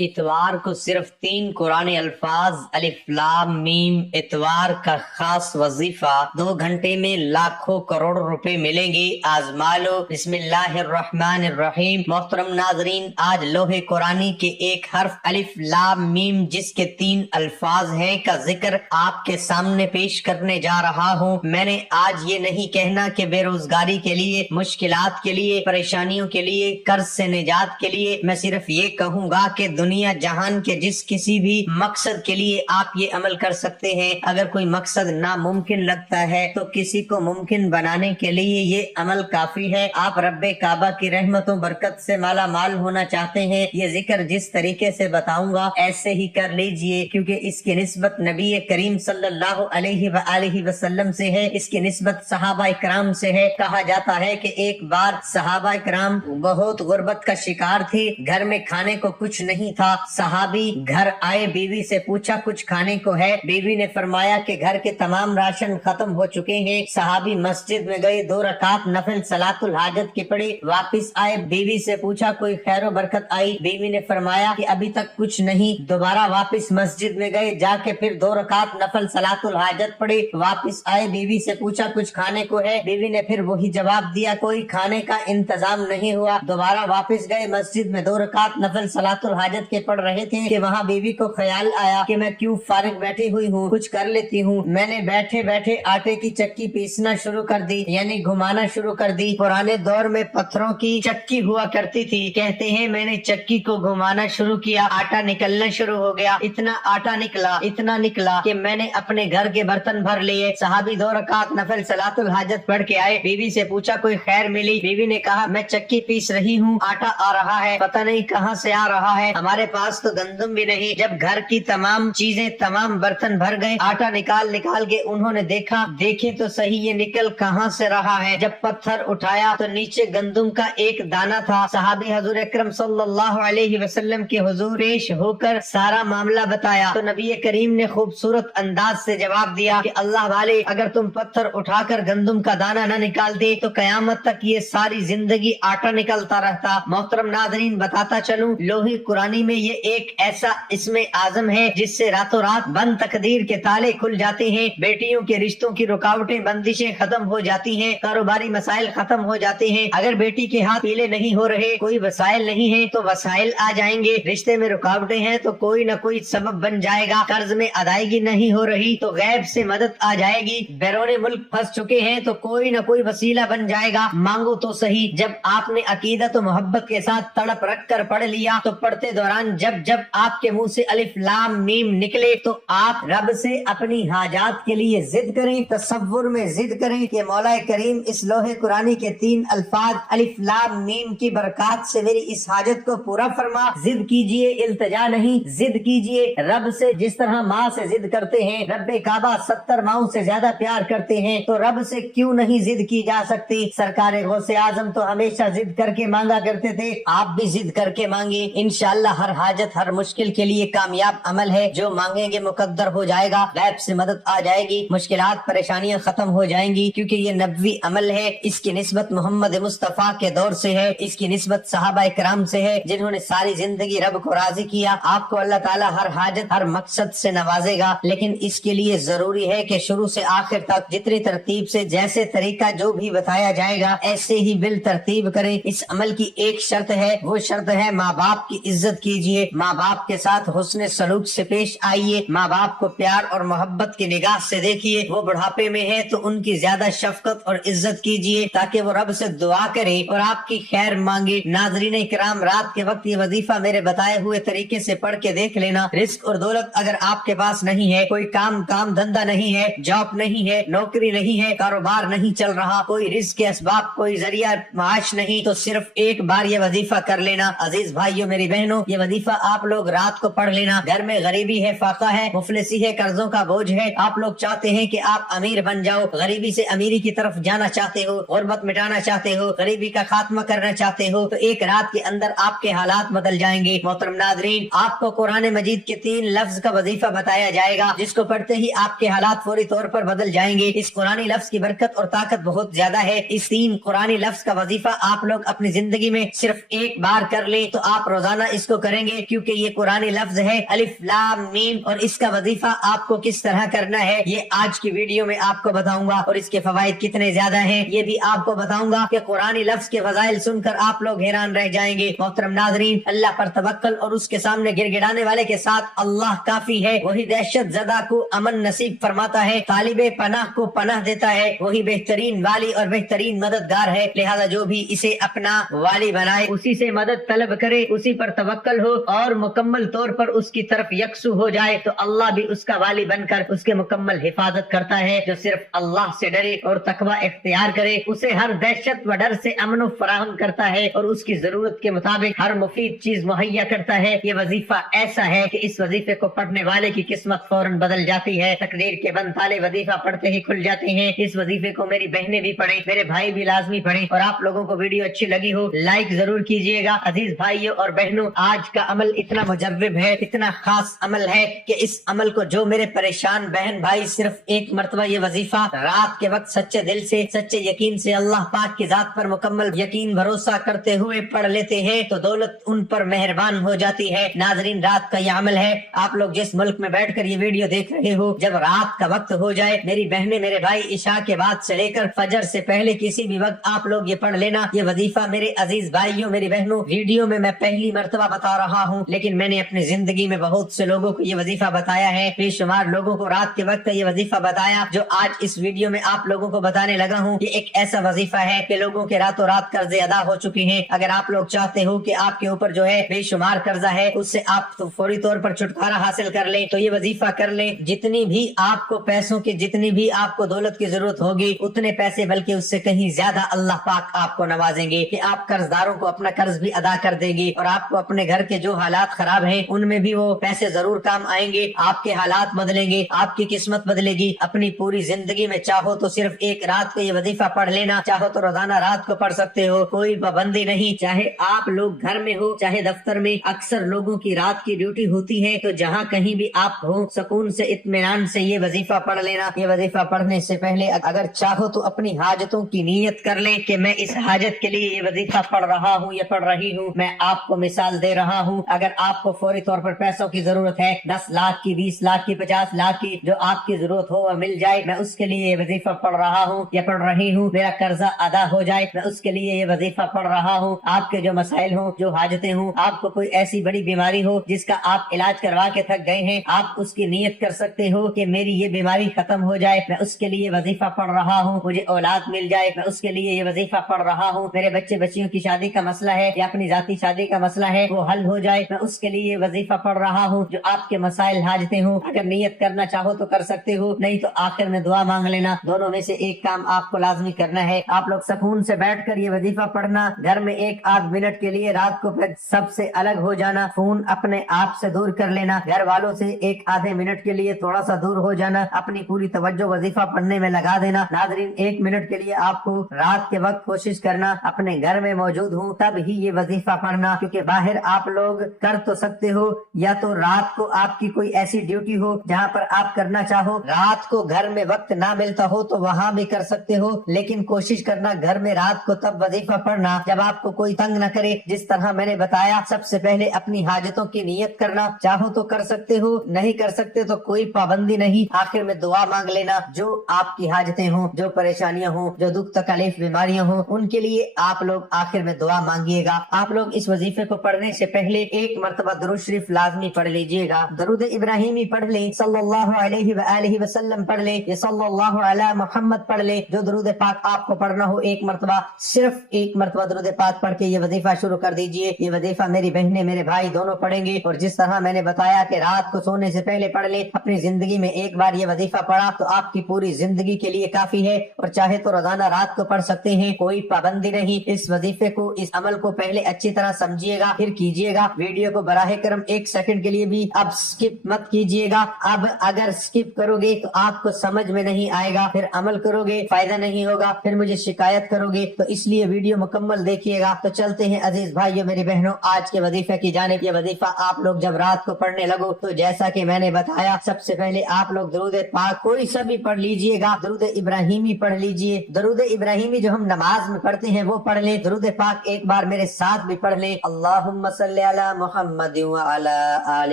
इतवार को सिर्फ 3 कुरानी अल्फाज अलिफ लाम मीम। इतवार का खास वजीफा 2 घंटे में लाखों करोड़ रुपए मिलेंगे, आजमा लो। बिस्मिल्लाहिर्रहमानिर्रहीम। मोहतरम नाजरीन, आज लोहे कुरानी के एक हर्फ अलिफ लाम मीम जिसके 3 अल्फाज हैं का जिक्र आपके सामने पेश करने जा रहा हूँ। मैंने आज ये नहीं कहना कि बेरोजगारी के लिए, मुश्किलात के लिए, परेशानियों के लिए, कर्ज से निजात के लिए, मैं सिर्फ ये कहूँगा कि दुनिया जहान के जिस किसी भी मकसद के लिए आप ये अमल कर सकते हैं। अगर कोई मकसद नामुमकिन लगता है तो किसी को मुमकिन बनाने के लिए ये अमल काफी है। आप रब्बे काबा की रहमतों बरकत से माला माल होना चाहते हैं, ये जिक्र जिस तरीके से बताऊंगा ऐसे ही कर लीजिए, क्योंकि इसकी निस्बत नबी करीम सल्लल्लाहु अलैहि वसल्लम से है, इसकी निस्बत सहाबा इकराम से है। कहा जाता है कि एक बार सहाबा इकराम बहुत गुर्बत का शिकार थे, घर में खाने को कुछ नहीं था। सहाबी घर आए, बीवी से पूछा कुछ खाने को है? बीवी ने फरमाया कि घर के तमाम राशन खत्म हो चुके हैं। सहाबी मस्जिद में गए, 2 रकात नफिल सलातुल हाजत की पढ़ी, वापस आए, बीवी से पूछा कोई खैरो बरकत आई? बीवी ने फरमाया कि अभी तक कुछ नहीं। दोबारा वापस मस्जिद में गए, जाके फिर 2 रकात नफिल सलातुल हाजत पढ़ी, वापस आए, बीवी से पूछा कुछ खाने को है? बीवी ने फिर वही जवाब दिया, कोई खाने का इंतजाम नहीं हुआ। दोबारा वापस गए, मस्जिद में 2 रकात नफिल सलातुल हाजत के पढ़ रहे थे कि वहाँ बीवी को ख्याल आया कि मैं क्यों फारिग बैठी हुई हूँ, कुछ कर लेती हूँ। मैंने बैठे बैठे आटे की चक्की पीसना शुरू कर दी, यानी घुमाना शुरू कर दी। पुराने दौर में पत्थरों की चक्की हुआ करती थी। कहते हैं मैंने चक्की को घुमाना शुरू किया, आटा निकलना शुरू हो गया। इतना आटा निकला, इतना निकला कि मैंने अपने घर के बर्तन भर लिए। सहाबी 2 रकात नफिल सलातुल हाजत पढ़ के आए, बीवी से पूछा कोई खैर मिली? बीवी ने कहा मैं चक्की पीस रही हूँ, आटा आ रहा है, पता नहीं कहाँ से आ रहा है, हमारे पास तो गंदम भी नहीं। जब घर की तमाम चीजें, तमाम बर्तन भर गए, आटा निकाल निकाल के उन्होंने देखा, देखे तो सही ये निकल कहाँ से रहा है। जब पत्थर उठाया तो नीचे गंदम का एक दाना था। सहाबी हजूर अकरम सल्लल्लाहु अलैहि वसल्लम के हुजूर पेश होकर सारा मामला बताया तो नबी करीम ने खूबसूरत अंदाज से जवाब दिया कि अल्लाह वाले, अगर तुम पत्थर उठाकर गंदम का दाना न निकाल दे तो कयामत तक ये सारी जिंदगी आटा निकलता रहता। मोहतरम नाज़रीन, बताता चलूं, लोही कुरानी में ये एक ऐसा इसमें आजम है जिससे रातों रात बंद तकदीर के ताले खुल जाते हैं, बेटियों के रिश्तों की रुकावटें, बंदिशें खत्म हो जाती हैं, कारोबारी मसाइल खत्म हो जाते हैं। अगर बेटी के हाथ पीले नहीं हो रहे, कोई वसाइल नहीं है तो वसाइल आ जाएंगे। रिश्ते में रुकावटें हैं तो कोई न कोई सबब बन जाएगा। कर्ज में अदायगी नहीं हो रही तो गैब से मदद आ जाएगी। बैरूने मुल्क फंस चुके हैं तो कोई न कोई वसीला बन जाएगा। मांगो तो सही। जब आपने अकीदत और मोहब्बत के साथ तड़प रख कर पढ़ लिया तो पढ़ते दौरान जब जब आपके मुंह से अलिफ लाम मीम निकले तो आप रब से अपनी हाजात के लिए जिद करें, तसव्वुर में जिद करें कि मौला करीम इस लोहे कुरानी के 3 अल्फाज अलिफ लाम मीम की बरकत से मेरी इस हाजत को पूरा फरमा। जिद कीजिए, इल्तिजा नहीं, जिद कीजिए रब से। जिस तरह माँ से जिद करते हैं, रब्बे काबा 70 माओं से ज्यादा प्यार करते हैं, तो रब से क्यों नहीं जिद की जा सकती? सरकार गौसे आजम तो हमेशा जिद करके मांगा करते थे, आप भी जिद करके मांगे। इंशाअल्लाह हर हाजत, हर मुश्किल के लिए कामयाब अमल है। जो मांगेंगे मुकद्दर हो जाएगा, गैब से मदद आ जाएगी, मुश्किलात परेशानियां खत्म हो जाएंगी, क्योंकि ये नबवी अमल है। इसकी निस्बत मोहम्मद मुस्तफा के दौर से है, इसकी निस्बत सहाबा इकराम से है जिन्होंने सारी जिंदगी रब को राजी किया। आपको अल्लाह ताला हर हाजत, हर मकसद से नवाजेगा, लेकिन इसके लिए जरूरी है कि शुरू से आखिर तक जितनी तरतीब से, जैसे तरीका जो भी बताया जाएगा ऐसे ही बिल तरतीब करें। इस अमल की एक शर्त है, वो शर्त है माँ बाप की इज्जत कीजिए, माँ बाप के साथ हुस्न सलूक से पेश आइए, माँ बाप को प्यार और मोहब्बत की निगाह से देखिए। वो बुढ़ापे में है तो उनकी ज्यादा शफकत और इज्जत कीजिए ताकि वो रब से दुआ करे और आपकी खैर मांगे। नाजरीन इकराम, रात के वक्त ये वजीफा मेरे बताए हुए तरीके से पढ़ के देख लेना। रिस्क और दौलत अगर आपके पास नहीं है, कोई काम धंधा नहीं है, जॉब नहीं है, नौकरी नहीं है, कारोबार नहीं चल रहा, कोई रिस्क के असबाब, कोई जरिया माश नहीं, तो सिर्फ एक बार ये वजीफा कर लेना। अजीज भाइयों, मेरी बहनों, ये वजीफा आप लोग रात को पढ़ लेना। घर में गरीबी है, फाका है, मुफलिसी है, कर्जों का बोझ है, आप लोग चाहते हैं कि आप अमीर बन जाओ, गरीबी से अमीरी की तरफ जाना चाहते हो, गुर्बत मिटाना चाहते हो, गरीबी का खात्मा करना चाहते हो, तो एक रात के अंदर आपके हालात बदल जाएंगे। मोहतरम नाज़रीन, आपको कुरान मजीद के 3 लफ्ज का वजीफा बताया जाएगा जिसको पढ़ते ही आपके हालात फौरी तौर पर बदल जाएंगे। इस कुरानी लफ्ज की बरकत और ताकत बहुत ज्यादा है। इस 3 कुरानी लफ्ज का वजीफा आप लोग अपनी जिंदगी में सिर्फ एक बार कर ले तो आप रोजाना इसको کریں گے, क्योंकि ये कुरानी लफ्ज है अलिफ लाम मीम, और इसका वजीफा आपको किस तरह करना है ये आज की वीडियो में आपको बताऊंगा, और इसके फवाइद कितने ज्यादा हैं ये भी आपको बताऊंगा कि कुरानी लफ्ज के फजाइल सुनकर आप लोग हैरान रह जाएंगे। मोहतरम नाज़रीन, अल्लाह पर तवक्कल और उसके सामने गिड़गिड़ाने वाले के साथ अल्लाह काफी है। वही दहशत ज़दा को अमन नसीब फरमाता है, तालिबे पनाह को पनाह देता है, वही बेहतरीन वाली और बेहतरीन मददगार है। लिहाजा जो भी इसे अपना वाली बनाए, उसी से मदद तलब करे, उसी पर तवक्कल हो और मुकम्मल तौर पर उसकी तरफ यकसू हो जाए, तो अल्लाह भी उसका वाली बनकर उसके मुकम्मल हिफाजत करता है। जो सिर्फ अल्लाह से डरे और तकवा इख्तियार करे, उसे हर दहशत व डर से अमन फराहम करता है और उसकी जरूरत के मुताबिक हर मुफीद चीज मुहैया करता है। ये वजीफा ऐसा है कि इस वजीफे को पढ़ने वाले की किस्मत फौरन बदल जाती है। तकदीर के बंद ताले वजीफा पढ़ते ही खुल जाते हैं। इस वजीफे को मेरी बहनें भी पढ़ें, मेरे भाई भी लाजमी पढ़ें, और आप लोगों को वीडियो अच्छी लगी हो लाइक जरूर कीजिएगा। अजीज भाइयों और बहनों, आज का अमल इतना मुजव्विब है, इतना खास अमल है कि इस अमल को जो मेरे परेशान बहन भाई सिर्फ एक मरतबा ये वजीफा रात के वक्त सच्चे दिल से, सच्चे यकीन से, अल्लाह पाक की जात पर मुकम्मल यकीन भरोसा करते हुए पढ़ लेते हैं तो दौलत उन पर मेहरबान हो जाती है। नाजरीन, रात का ये अमल है। आप लोग जिस मुल्क में बैठकर ये वीडियो देख रहे हो, जब रात का वक्त हो जाए, मेरी बहनें मेरे भाई, इशा के बाद से लेकर फजर से पहले किसी भी वक्त आप लोग ये पढ़ लेना। ये वजीफा मेरे अजीज भाइयों, मेरी बहनों, वीडियो में मैं पहली मरतबा बता रहा हूँ, लेकिन मैंने अपनी जिंदगी में बहुत से लोगों को ये वजीफा बताया है। बेशुमार लोगों को रात के वक्त ये वजीफा बताया जो आज इस वीडियो में आप लोगों को बताने लगा हूँ। ये एक ऐसा वजीफा है कि लोगों के रातों रात कर्जे अदा हो चुके हैं। अगर आप लोग चाहते हो कि आपके ऊपर जो है बेशुमार कर्जा है उससे आप तो फौरी तौर पर छुटकारा हासिल कर लें, तो ये वजीफा कर लें। जितनी भी आपको पैसों की, जितनी भी आपको दौलत की जरूरत होगी, उतने पैसे बल्कि उससे कहीं ज्यादा अल्लाह पाक आपको नवाजेंगे कि आप कर्जदारों को अपना कर्ज भी अदा कर देंगे, और आपको अपने घर के जो हालात खराब हैं उनमें भी वो पैसे जरूर काम आएंगे। आपके हालात बदलेंगे, आपकी किस्मत बदलेगी। अपनी पूरी जिंदगी में चाहो तो सिर्फ एक रात को ये वजीफा पढ़ लेना, चाहो तो रोजाना रात को पढ़ सकते हो, कोई पाबंदी नहीं। चाहे आप लोग घर में हो चाहे दफ्तर में, अक्सर लोगों की रात की ड्यूटी होती है, तो जहाँ कहीं भी आप हो सुकून से इत्मीनान से ये वजीफा पढ़ लेना। ये वजीफा पढ़ने से पहले अगर चाहो तो अपनी हाजतों की नीयत कर ले कि मैं इस हाजत के लिए ये वजीफा पढ़ रहा हूँ या पढ़ रही हूँ। मैं आपको मिसाल दे रहा हूँ, अगर आपको फौरी तौर पर पैसों की जरूरत है, 10 लाख की, 20 लाख की, 50 लाख की, जो आपकी जरूरत हो वह मिल जाए, मैं उसके लिए ये वजीफा पढ़ रहा हूँ या पढ़ रही हूँ। मेरा कर्जा अदा हो जाए, मैं उसके लिए ये वजीफा पढ़ रहा हूँ। आपके जो मसाइल हो, जो हाजतें हो, आपको कोई ऐसी बड़ी बीमारी हो जिसका आप इलाज करवा के थक गए हैं, आप उसकी नीयत कर सकते हो कि मेरी ये बीमारी खत्म हो जाए, मैं उसके लिए वजीफा पढ़ रहा हूँ। मुझे औलाद मिल जाए, मैं उसके लिए ये वजीफा पढ़ रहा हूँ। मेरे बच्चे बच्चियों की शादी का मसला है या अपनी जाती शादी का मसला है वो हल हो जाए, मैं उसके लिए वजीफा पढ़ रहा हूँ। जो आपके मसाइल हाजतें हो, अगर नीयत करना चाहो तो कर सकते हो, नहीं तो आखिर में दुआ मांग लेना। दोनों में से एक काम आपको लाजमी करना है। आप लोग सुकून से बैठकर ये वजीफा पढ़ना। घर में एक आध मिनट के लिए रात को फिर सबसे अलग हो जाना, फोन अपने आप से दूर कर लेना, घर वालों से एक आधे मिनट के लिए थोड़ा सा दूर हो जाना, अपनी पूरी तवज्जो वजीफा पढ़ने में लगा देना। नाज़रीन, 1 मिनट के लिए आपको रात के वक्त कोशिश करना अपने घर में मौजूद हूँ तब ही ये वजीफा पढ़ना, क्योंकि बाहर आप लोग कर तो सकते हो, या तो रात को आपकी कोई ऐसी ड्यूटी हो जहाँ पर आप करना चाहो, रात को घर में वक्त ना मिलता हो तो वहाँ भी कर सकते हो, लेकिन कोशिश करना घर में रात को तब वजीफा पढ़ना जब आपको कोई तंग न करे। जिस तरह मैंने बताया, सबसे पहले अपनी हाजतों की नीयत करना, चाहो तो कर सकते हो, नहीं कर सकते तो कोई पाबंदी नहीं। आखिर में दुआ मांग लेना, जो आपकी हाजतें हो, जो परेशानियां हो, जो दुख तकलीफ बीमारियां हो, उनके लिए आप लोग आखिर में दुआ मांगिएगा। आप लोग इस वजीफे को पढ़ने से पहले एक मरतबा दुरूद शरीफ लाजमी पढ़ लीजिएगा। दरूद इब्राहिमी पढ़ ले, सल्लल्लाहु अलैहि व आलिहि वसल्लम पढ़ ले, ये सल्लल्लाहु अला मुहम्मद पढ़ ले। जो दरूद पाक आपको पढ़ना हो, एक मरतबा, सिर्फ एक मरतबा दरूद पाक पढ़ के ये वजीफा शुरू कर दीजिए। ये वजीफा मेरी बहनें मेरे भाई दोनों पढ़ेंगे, और जिस तरह मैंने बताया कि रात को सोने से पहले पढ़ ले। अपनी जिंदगी में एक बार ये वजीफा पढ़ा तो आपकी पूरी जिंदगी के लिए काफी है, और चाहे तो रोजाना रात को पढ़ सकते हैं, कोई पाबंदी नहीं। इस वजीफे को, इस अमल को पहले अच्छी तरह समझिएगा फिर कीजिएगा। वीडियो को बराहे करम 1 सेकंड के लिए भी अब स्किप मत कीजिएगा। अब अगर स्किप करोगे तो आपको समझ में नहीं आएगा, फिर अमल करोगे फायदा नहीं होगा, फिर मुझे शिकायत करोगे, तो इसलिए वीडियो मुकम्मल देखिएगा। तो चलते हैं अजीज भाइयों मेरी बहनों आज के वजीफे की जानिब। ये वजीफा आप लोग जब रात को पढ़ने लगो तो जैसा कि मैंने बताया, सबसे पहले आप लोग दरूद पाक कोई सा भी पढ़ लीजिएगा। दरूद इब्राहिमी पढ़ लीजिए। दरूद इब्राहिमी जो हम नमाज में पढ़ते हैं वो पढ़ ले। दरूद पाक एक बार मेरे साथ भी पढ़ ले। अल्लाहुम्मा صل علی محمد وعلی آل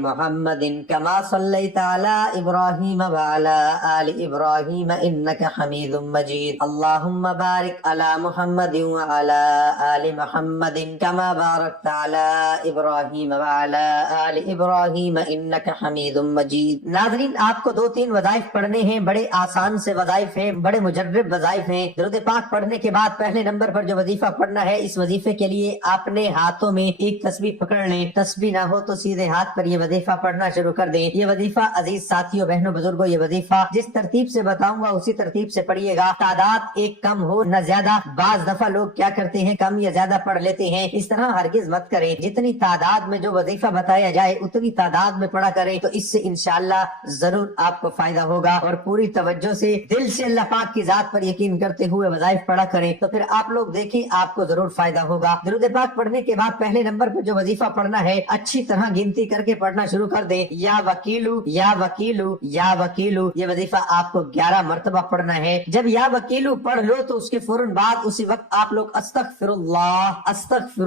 محمد کما صلیت علی ابراہیم وعلی آل ابراہیم انک حمید مجید اللہم بارک علی محمد وعلی آل محمد کما بارکت علی ابراہیم وعلی آل ابراہیم انک حمید مجید۔ ناظرین، آپ کو 2-3 وظائف پڑھنے ہیں، بڑے آسان سے وظائف ہیں، بڑے مجرب وظائف ہیں۔ درود پاک پڑھنے کے بعد پہلے نمبر پر جو وظیفہ پڑھنا ہے، اس وظیفے کے لیے اپنے ہاتھوں میں ایک تسبیح پکڑ لیں، تسبیح نہ ہو تو سیدھے ہاتھ پر یہ وظیفہ پڑھنا شروع کر دیں۔ یہ وظیفہ عزیز ساتھیوں، بہنوں، بزرگوں، یہ وظیفہ جس ترتیب سے بتاؤں گا اسی ترتیب سے پڑھیے گا۔ تعداد ایک کم ہو نہ زیادہ، بعض دفعہ لوگ کیا کرتے ہیں کم یا زیادہ پڑھ لیتے ہیں، اس طرح ہرگز مت کریں۔ جتنی تعداد میں جو وظیفہ بتایا جائے اتنی تعداد میں پڑھا کریں تو اس سے انشاءاللہ ضرور آپ کو فائدہ ہوگا، اور پوری توجہ سے دل سے اللہ پاک کی ذات پر یقین کرتے ہوئے وظائف پڑھا کریں تو پھر آپ لوگ دیکھیں آپ کو ضرور فائدہ ہوگا۔ درود پاک پڑھنے کے بعد پہلے نمبر پر جو وظیفہ پڑھنا ہے اچھی طرح گنتی کر کے پڑھنا شروع کر دیں۔ یا وکیلو یا وکیلو یا وکیلو، یہ وظیفہ آپ کو 11 مرتبہ پڑھنا ہے۔ جب یا وکیلو پڑھ لو تو اس کے فوراً بعد اسی وقت آپ لوگ استغفر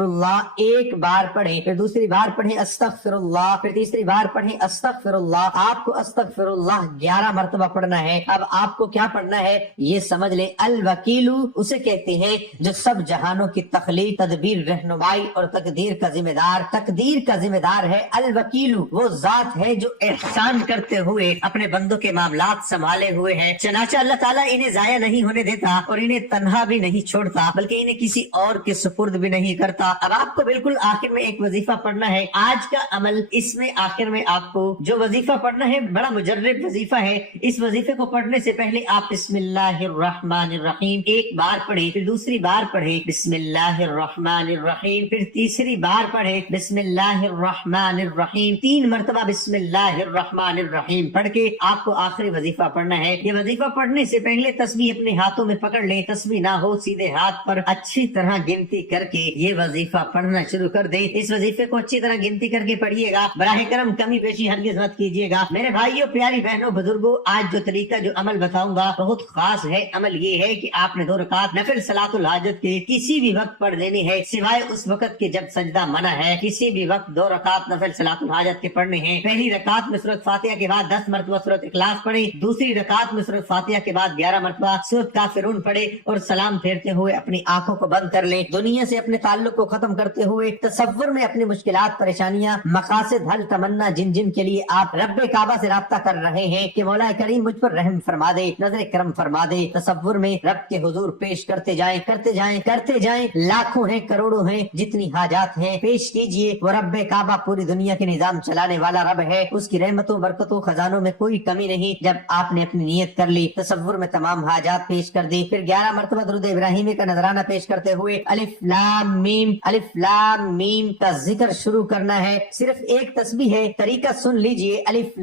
اللہ ایک بار پڑھیں، پھر دوسری بار پڑھیں استغفر اللہ، پھر تیسری بار پڑھیں استغفر اللہ۔ آپ کو استغفر اللہ 11 مرتبہ پڑھنا ہے۔ اب آپ کو کیا پڑھنا ہے یہ سمجھ لیں۔ الوکیلو اسے کہتے ہیں جو سب جہانوں کی تخلیق، تدبیر، رہنمائی اور تقدیر کا ذمہ دار ہے۔ الوکیلو وہ ذات ہے جو احسان کرتے ہوئے اپنے بندوں کے معاملات سنبھالے ہوئے ہے، چنانچہ اللہ تعالیٰ انہیں ضائع نہیں ہونے دیتا اور انہیں تنہا بھی نہیں چھوڑتا بلکہ انہیں کسی اور کے سپرد بھی نہیں کرتا۔ اب آپ کو بالکل آخر میں ایک وظیفہ پڑھنا ہے، آج کا عمل اس میں آخر میں آپ کو جو وظیفہ پڑھنا ہے بڑا مجرب وظیفہ ہے۔ اس وظیفے کو پڑھنے سے پہلے آپ بسم اللہ الرحمن الرحیم ایک بار پڑھیں، پھر دوسری بار پڑھیں بسم اللہ الرحمن الرحیم، پھر تیسری بار پڑھیں بسم اللہ الرحمن الرحیم، 3 مرتبہ بسم اللہ الرحمن الرحیم پڑھ کے آپ کو آخری وظیفہ پڑھنا ہے۔ یہ وظیفہ پڑھنے سے پہلے تسبیح اپنے ہاتھوں میں پکڑ لیں، تسبیح نہ ہو سیدھے ہاتھ پر اچھی طرح گنتی کر کے یہ وظیفہ پڑھنا شروع کر دیں۔ اس وظیفے کو اچھی طرح گنتی کر کے پڑھیے گا، براہ کرم کمی بیشی ہرگز مت کیجیے گا۔ میرے بھائیوں، پیاری بہنوں، بزرگوں، آج جو طریقہ جو عمل بتاؤں گا بہت خاص ہے۔ عمل یہ ہے کہ آپ نے 2 رکعت نفل صلاۃ الحاجت کے کسی بھی وقت پڑھ لینی ہے، سوائے اس وقت کے جب سجدہ منع ہے۔ کسی بھی وقت 2 رکعت نفل صلاۃ الحاجت کے پڑھنے ہیں۔ پہلی رکعت میں سورۃ فاتحہ کے بعد 10 مرتبہ سورۃ اخلاص پڑھیں، دوسری رکعت میں سورۃ فاتحہ کے بعد 11 مرتبہ سورۃ کافرون پڑھیں اور سلام پھیرتے ہوئے اپنی آنکھوں کو بند کر لیں۔ دنیا سے اپنے تعلق کو ختم کرتے ہوئے تصور میں اپنی مشکلات، پریشانیاں، مقاصد، حل، تمنا جن کے لیے آپ رب کعبہ سے رابطہ کر رہے ہیں کہ مولا کریم مجھ پر رحم فرما دے، نظر کرم فرما دے، تصور میں رب کے حضور پیش کرتے جائیں، لاکھوں ہیں، کروڑوں ہیں، جتنی حاجات ہیں پیش کیجئے۔ وہ رب کعبہ پوری دنیا کے نظام چلانے والا رب ہے، اس کی رحمتوں، برکتوں، خزانوں میں کوئی کمی نہیں۔ جب آپ نے اپنی نیت کر لی، تصور میں تمام حاجات پیش کر دی، پھر 11 مرتبہ درود ابراہیمی کا نذرانہ پیش کرتے ہوئے الف لام میم کا ذکر شروع کرنا ہے۔ صرف ایک تسبیح ہے، طریقہ سن لیجئے۔ الف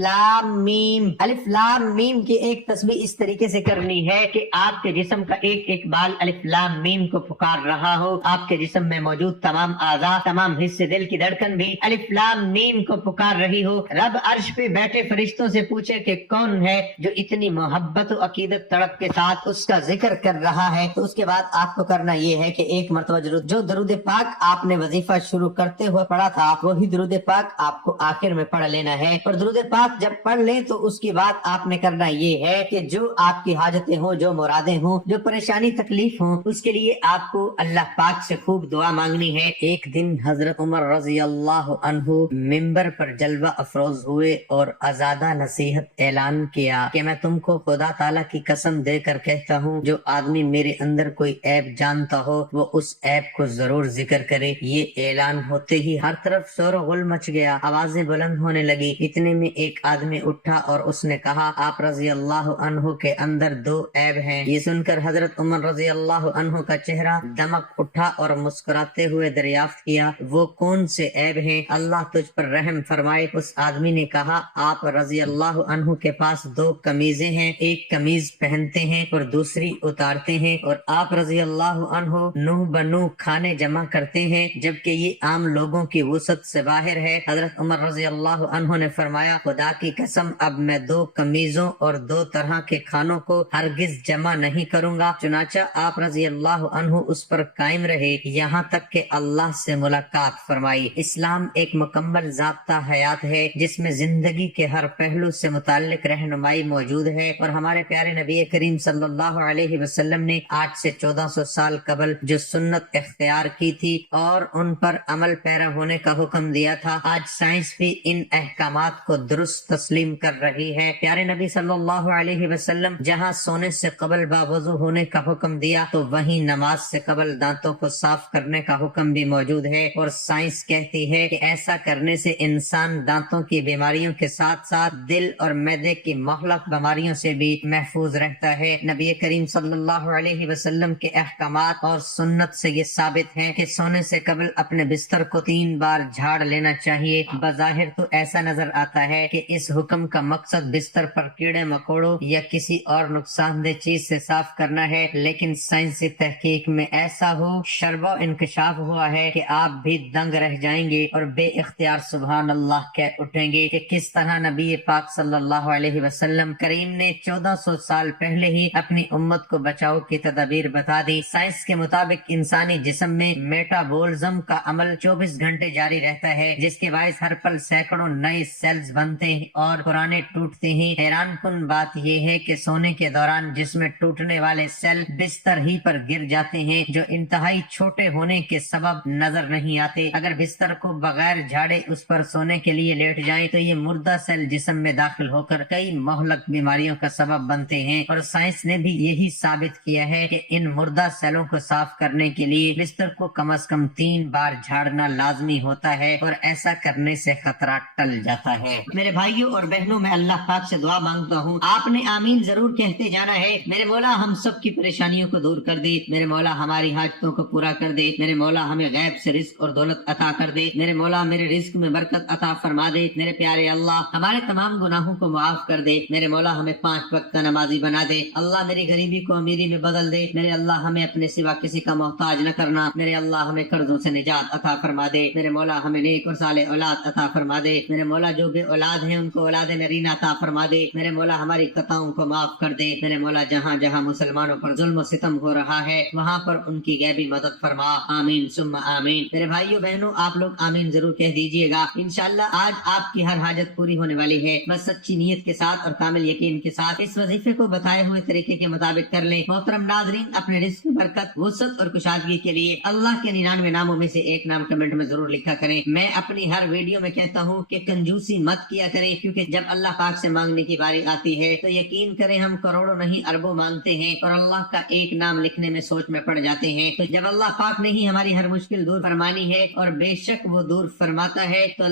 لام میم کی ایک تسبیح اس طریقے سے کرنی ہے کہ آپ کے جسم کا ایک ایک بال الف لام میم کو پکار رہا ہو، آپ کے جسم میں موجود تمام اعضاء، تمام حصے، دل کی دھڑکن بھی الف لام میم کو پکار رہی ہو۔ رب عرش پہ بیٹھے فرشتوں سے پوچھے کہ کون ہے جو اتنی محبت و عقیدت تڑپ کے ساتھ اس کا ذکر کر رہا ہے۔ تو اس کے بعد آپ کو کرنا یہ ہے کہ ایک مرتبہ جو درود پاک آپ نے وظیفہ شروع کرتے ہوئے پڑھا تھا وہی درود پاک آپ کو آخر میں پڑھ لینا ہے، اور درود پاک جب پڑھ لیں تو اس کے بعد آپ نے کرنا یہ ہے کہ جو آپ کی حاجتیں ہوں، جو مرادیں ہوں، جو پریشانی تکلیف ہوں، اس کے لیے آپ کو اللہ پاک سے خوب دعا مانگنی ہے۔ ایک دن حضرت عمر رضی اللہ عنہ ممبر پر جلوہ افروز ہوئے اور ازادہ نصیحت اعلان کیا کہ میں تم کو خدا تعالیٰ کی قسم دے کر کہتا ہوں، جو آدمی میرے اندر کوئی عیب جانتا ہو وہ اس عیب کو ضرور ذکر کرے۔ یہ اعلان ہوتے ہی ہر طرف شور و غل مچ گیا، آوازیں بلند ہونے لگی۔ اتنے میں ایک آدمی اٹھا اور اس نے کہا، آپ رضی اللہ عنہ کے اندر 2 عیب ہیں۔ یہ سن کر حضرت عمر رضی اللہ عنہ کا چہرہ دمک اٹھا اور مسکراتے ہوئے دریافت کیا، وہ کون سے عیب ہیں؟ اللہ تجھ پر رحم فرمائے۔ اس آدمی نے کہا، آپ رضی اللہ عنہ کے پاس 2 قمیضیں ہیں، ایک قمیض پہنتے ہیں اور دوسری اتارتے ہیں، اور آپ رضی اللہ عنہ نوح بنو کھانے جمع کرتے ہیں، جبکہ یہ عام لوگوں کی وسعت سے باہر ہے۔ حضرت عمر رضی اللہ عنہ نے فرمایا، خدا کی قسم اب میں 2 قمیضوں اور 2 طرح کے کھانوں کو ہرگز جمع نہیں کروں گا۔ چنانچہ آپ رضی اللہ عنہ اس پر قائم رہے یہاں تک کہ اللہ سے ملاقات صاف فرمائی۔ اسلام ایک مکمل ضابطہ حیات ہے جس میں زندگی کے ہر پہلو سے متعلق رہنمائی موجود ہے، اور ہمارے پیارے نبی کریم صلی اللہ علیہ وسلم نے آج سے 1400 سال قبل جو سنت اختیار کی تھی اور ان پر عمل پیرا ہونے کا حکم دیا تھا، آج سائنس بھی ان احکامات کو درست تسلیم کر رہی ہے۔ پیارے نبی صلی اللہ علیہ وسلم جہاں سونے سے قبل باوضو ہونے کا حکم دیا تو وہیں نماز سے قبل دانتوں کو صاف کرنے کا حکم بھی موجود ہے، اور سائنس کہتی ہے کہ ایسا کرنے سے انسان دانتوں کی بیماریوں کے ساتھ ساتھ دل اور معدے کی مہلک بیماریوں سے بھی محفوظ رہتا ہے۔ نبی کریم صلی اللہ علیہ وسلم کے احکامات اور سنت سے یہ ثابت ہے کہ سونے سے قبل اپنے بستر کو 3 بار جھاڑ لینا چاہیے۔ بظاہر تو ایسا نظر آتا ہے کہ اس حکم کا مقصد بستر پر کیڑے مکوڑوں یا کسی اور نقصان دہ چیز سے صاف کرنا ہے، لیکن سائنسی تحقیق میں ایسا شرب و انکشاف ہوا ہے کہ آپ بھی دنگ رہ جائیں گے اور بے اختیار سبحان اللہ کہہ اٹھیں گے کہ کس طرح نبی پاک صلی اللہ علیہ وسلم کریم نے 1400 سال پہلے ہی اپنی امت کو بچاؤ کی تدابیر بتا دی۔ سائنس کے مطابق انسانی جسم میں میٹابولزم کا عمل 24 گھنٹے جاری رہتا ہے، جس کے باعث ہر پل سینکڑوں نئے سیلز بنتے ہیں اور پرانے ٹوٹتے ہیں۔ حیران کن بات یہ ہے کہ سونے کے دوران جسم میں ٹوٹنے والے سیل بستر ہی پر گر جاتے ہیں، جو انتہائی چھوٹے ہونے کے سبب نظر نہیں آتے۔ اگر بستر کو بغیر جھاڑے اس پر سونے کے لیے لیٹ جائیں تو یہ مردہ سیل جسم میں داخل ہو کر کئی مہلک بیماریوں کا سبب بنتے ہیں، اور سائنس نے بھی یہی ثابت کیا ہے کہ ان مردہ سیلوں کو صاف کرنے کے لیے بستر کو کم از کم 3 بار جھاڑنا لازمی ہوتا ہے، اور ایسا کرنے سے خطرہ ٹل جاتا ہے۔ میرے بھائیوں اور بہنوں، میں اللہ پاک سے دعا مانگتا ہوں آپ نے آمین ضرور کہتے جانا ہے۔ میرے مولا ہم سب کی پریشانیوں کو دور کر دے، میرے مولا ہماری حاجتوں کو پورا کر دے، میرے مولا ہمیں غیب سے رزق اور دولت عطا کر دے، میرے مولا میرے رزق میں برکت عطا فرما دے، میرے پیارے اللہ ہمارے تمام گناہوں کو معاف کر دے، میرے مولا ہمیں 5 وقت کا نمازی بنا دے، اللہ میری غریبی کو امیری میں بدل دے، میرے اللہ ہمیں اپنے سوا کسی کا محتاج نہ کرنا، میرے اللہ ہمیں قرضوں سے نجات عطا فرما دے، میرے مولا ہمیں نیک اور صالح اولاد عطا فرما دے، میرے مولا جو بے اولاد ہیں ان کو اولاد نرینہ عطا فرما دے، میرے مولا ہماری خطاؤں کو معاف کر دے، میرے مولا جہاں جہاں مسلمانوں پر ظلم و ستم ہو رہا ہے وہاں پر ان کی غیبی مدد فرما، آمین ثم آمین۔ میرے بھائیو بہنوں، آپ لوگ آمین ضرور کہہ دیجئے گا۔ انشاءاللہ آج آپ کی ہر حاجت پوری ہونے والی ہے، بس سچی نیت کے ساتھ اور کامل یقین کے ساتھ اس وظیفے کو بتائے ہوئے طریقے کے مطابق کر لیں۔ محترم ناظرین، اپنے رزق میں برکت، وسعت اور کشادگی کے لیے اللہ کے 99 ناموں میں سے ایک نام کمنٹ میں ضرور لکھا کریں۔ میں اپنی ہر ویڈیو میں کہتا ہوں کہ کنجوسی مت کیا کریں، کیونکہ جب اللہ پاک سے مانگنے کی باری آتی ہے تو یقین کریں ہم کروڑوں نہیں اربوں مانگتے ہیں اور اللہ کا ایک نام لکھنے میں سوچ میں پڑ جاتے ہیں۔ تو جب اللہ پاک نے ہی ہماری ہر مشکل دور فرمانی ہے، اور بے شک وہ دور فرماتا ہے، تو